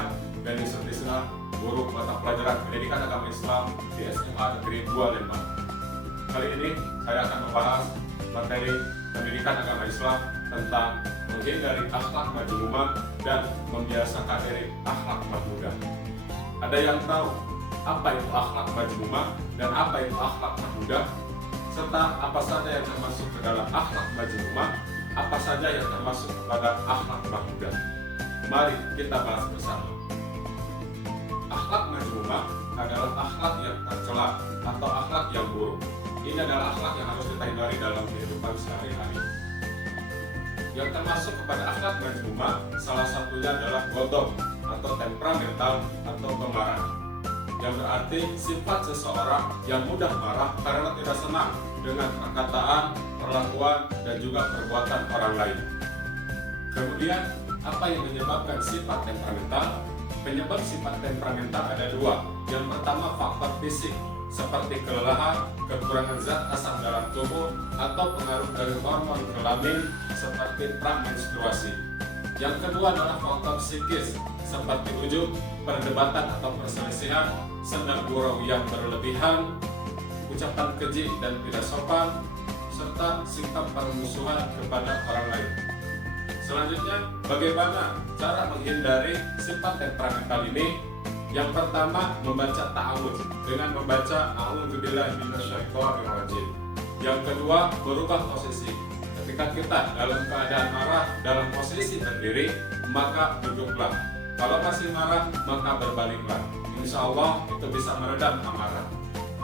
saya Benny Sutisna, guru mata pelajaran pendidikan agama Islam di SMA Negeri 2 Lembang. Kali ini saya akan membahas materi pendidikan agama Islam tentang menghindari akhlak majnunah dan membiasakan diri akhlak mahmudah. Ada yang tahu apa itu akhlak majnunah dan apa itu akhlak mahmudah, serta apa saja yang termasuk ke dalam akhlak majnunah, apa saja yang termasuk kepada akhlak mahmudah? Mari kita bahas bersama. Akhlak majnunah adalah akhlak yang tercela atau akhlak yang buruk. Ini adalah akhlak yang harus kita hindari dalam kehidupan sehari-hari. Yang termasuk kepada akhlak majnunah salah satunya adalah godong atau temperamental atau pemarah, yang berarti sifat seseorang yang mudah marah karena tidak senang dengan perkataan, perlakuan, dan juga perbuatan orang lain. Kemudian, apa yang menyebabkan sifat temperamental? Penyebab sifat temperamental ada dua. Yang pertama, faktor fisik seperti kelelahan, kekurangan zat asam dalam tubuh, atau pengaruh dari hormon kelamin seperti pramenstruasi. Yang kedua adalah faktor psikis seperti ujub, perdebatan atau perselisihan, senda gurau yang berlebihan, ucapan keji dan tidak sopan, serta sikap permusuhan kepada orang lain. Selanjutnya, bagaimana cara menghindari sifat temperamental ini? Yang pertama, membaca ta'awudz dengan membaca a'udzubillahi minasyaitonirrajim. Yang kedua, berubah posisi. Ketika kita dalam keadaan marah, dalam posisi berdiri, maka duduklah. Kalau masih marah, maka berbalinglah. Insya Allah itu bisa meredam amarah.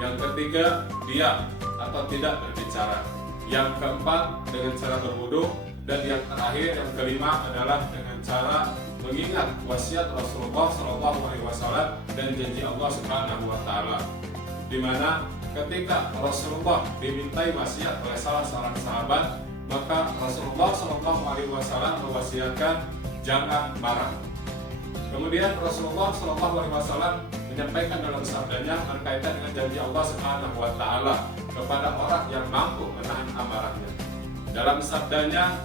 Yang ketiga, diam atau tidak berbicara. Yang keempat, dengan cara berwudu. Dan yang terakhir, yang kelima adalah dengan cara mengingat wasiat Rasulullah SAW dan janji Allah Subhanahu wa Ta'ala, di mana ketika Rasulullah dimintai wasiat oleh salah seorang sahabat, maka Rasulullah SAW mewasiatkan jangan marah. Kemudian Rasulullah SAW menyampaikan dalam sabdanya berkaitan dengan janji Allah Subhanahu wa Ta'ala kepada orang yang mampu menahan amarahnya. Dalam sabdanya,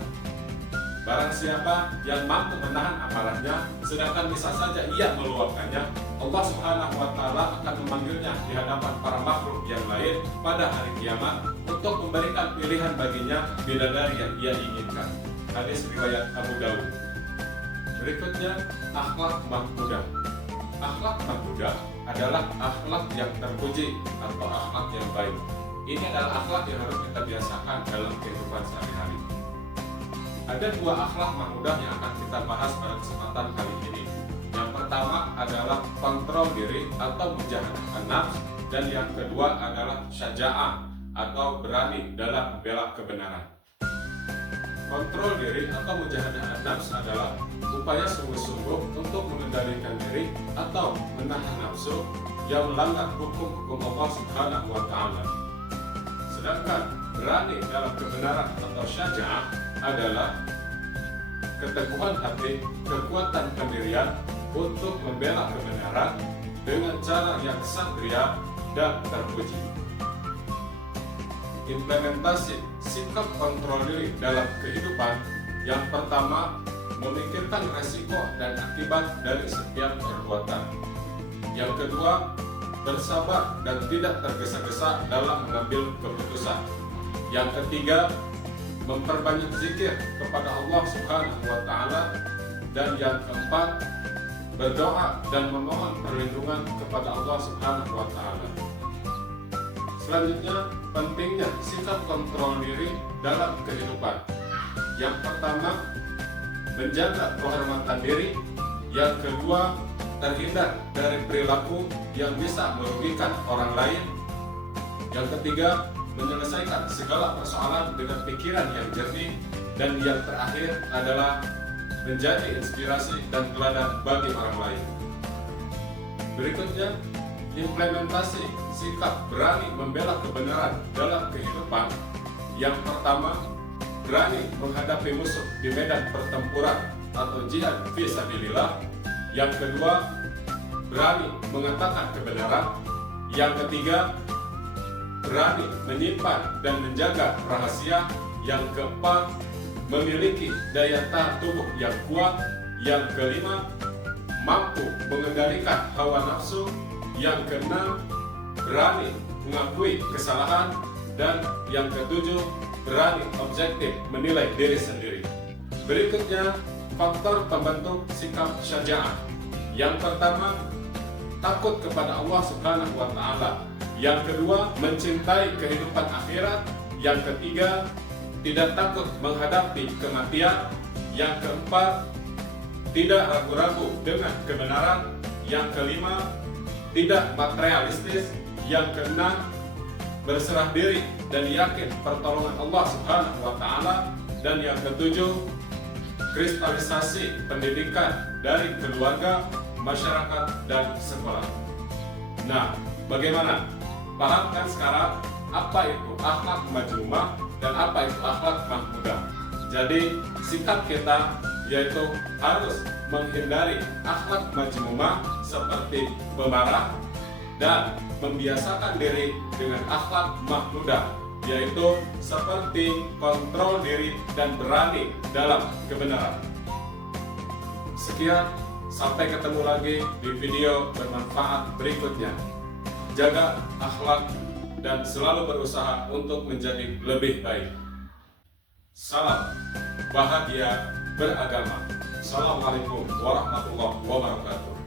barang siapa yang mampu menahan amarahnya, sedangkan bisa saja ia meluapkannya, Allah Subhanahu wa Ta'ala akan memanggilnya di hadapan para makhluk yang lain pada hari kiamat untuk memberikan pilihan baginya bidadari yang ia inginkan. Hadis riwayat Abu Dawud. Berikutnya, akhlak mahmudah. Akhlak mahmudah adalah akhlak yang terpuji atau akhlak yang baik. Ini adalah akhlak yang harus kita biasakan dalam kehidupan sehari-hari. Ada dua akhlak mahmudah yang akan kita bahas pada kesempatan kali ini. Yang pertama adalah kontrol diri atau mujahadah nafs, dan yang kedua adalah syaja'ah atau berani dalam membela kebenaran. Kontrol diri atau mujahadah nafs adalah upaya sungguh-sungguh untuk mengendalikan diri atau menahan nafsu yang melanggar hukum-hukum Allah Subhanahu wa Ta'ala. Sedangkan berani dalam kebenaran atau syaja'ah adalah keteguhan hati, kekuatan pendirian untuk membela kebenaran dengan cara yang satria dan terpuji. Implementasi sikap kontrol diri dalam kehidupan. Yang pertama, memikirkan resiko dan akibat dari setiap perbuatan. Yang kedua, bersabar dan tidak tergesa-gesa dalam mengambil keputusan. Yang ketiga, memperbanyak zikir kepada Allah Subhanahu wa Ta'ala. Dan yang keempat, berdoa dan memohon perlindungan kepada Allah Subhanahu wa Ta'ala. Selanjutnya, pentingnya sikap kontrol diri dalam kehidupan. Yang pertama, menjaga kehormatan diri. Yang kedua, terhindar dari perilaku yang bisa merugikan orang lain. Yang ketiga, menyelesaikan segala persoalan dengan pikiran yang jernih. Dan yang terakhir adalah menjadi inspirasi dan teladan bagi orang lain. Berikutnya, implementasi sikap berani membela kebenaran dalam kehidupan. Yang pertama, berani menghadapi musuh di medan pertempuran atau jihad fisabilillah. Yang kedua, berani mengatakan kebenaran. Yang ketiga, berani menyimpan dan menjaga rahasia. Yang keempat, memiliki daya tahan tubuh yang kuat. Yang kelima, mampu mengendalikan hawa nafsu. Yang keenam, berani mengakui kesalahan. Dan yang ketujuh, berani objektif menilai diri sendiri. Berikutnya, faktor pembentuk sikap syaja'ah. Yang pertama, takut kepada Allah Subhanahu wa Ta'ala. Yang kedua, mencintai kehidupan akhirat. Yang ketiga, tidak takut menghadapi kematian. Yang keempat, tidak ragu-ragu dengan kebenaran. Yang kelima, tidak materialistis. Yang keenam, berserah diri dan yakin pertolongan Allah Subhanahu wa Ta'ala. Dan yang ketujuh, kristalisasi pendidikan dari keluarga, masyarakat, dan sekolah. Nah, bagaimana? Paham kan sekarang apa itu akhlak majmumah dan apa itu akhlak mahmudah? Jadi sikap kita yaitu harus menghindari akhlak majmumah seperti pemarah dan membiasakan diri dengan akhlak mahmudah, yaitu seperti kontrol diri dan berani dalam kebenaran. Sekian, sampai ketemu lagi di video bermanfaat berikutnya. Jaga akhlak dan selalu berusaha untuk menjadi lebih baik. Salam bahagia beragama. Assalamualaikum warahmatullahi wabarakatuh.